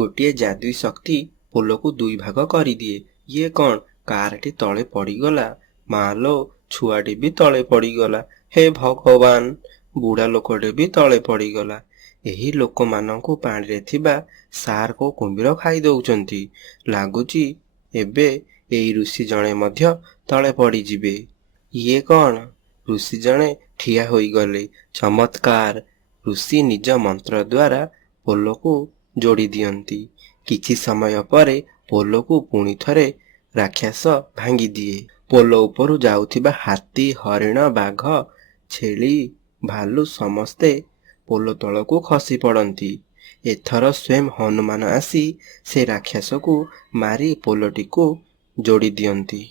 ଗୋଟିଏ ଯାଦୁଇ ଶକ୍ତି ପୋଲକୁ ଦୁଇ ଭାଗ କରିଦିଏ। ଇଏ କ'ଣ, କାରଟି ତଳେ ପଡ଼ିଗଲା। ମାଲୋ, ଛୁଆଟି ବି ତଳେ ପଡ଼ିଗଲା। ହେ ଭଗବାନ, ବୁଢ଼ା ଲୋକଟେ ବି ତଳେ ପଡ଼ିଗଲା। ଏହି ଲୋକମାନଙ୍କୁ ପାଣିରେ ଥିବା ସାର୍କ ଓ କୁମ୍ଭୀର ଖାଇ ଦଉଛନ୍ତି। ଲାଗୁଛି ଏବେ ଏଇ ଋଷି ଜଣେ ମଧ୍ୟ ତଳେ ପଡ଼ିଯିବେ। ଇଏ କ'ଣ? ଋଷି ଜଣେ ଠିଆ ହୋଇଗଲେ। ଚମତ୍କାର! ଋଷି ନିଜ ମନ୍ତ୍ର ଦ୍ୱାରା ପୋଲକୁ ଯୋଡ଼ି ଦିଅନ୍ତି। କିଛି ସମୟ ପରେ ପୋଲକୁ ପୁଣି ଥରେ ରାକ୍ଷସ ଭାଙ୍ଗିଦିଏ। ପୋଲ ଉପରୁ ଯାଉଥିବା ହାତୀ, ହରିଣ, ବାଘ, ଛେଳି, ଭାଲୁ ସମସ୍ତେ ପୋଲ ତଳକୁ ଖସି ପଡ଼ନ୍ତି। ଏଥର ସ୍ୱୟଂ ହନୁମାନ ଆସି ସେ ରାକ୍ଷସକୁ ମାରି ପୋଲଟିକୁ ଯୋଡ଼ି ଦିଅନ୍ତି।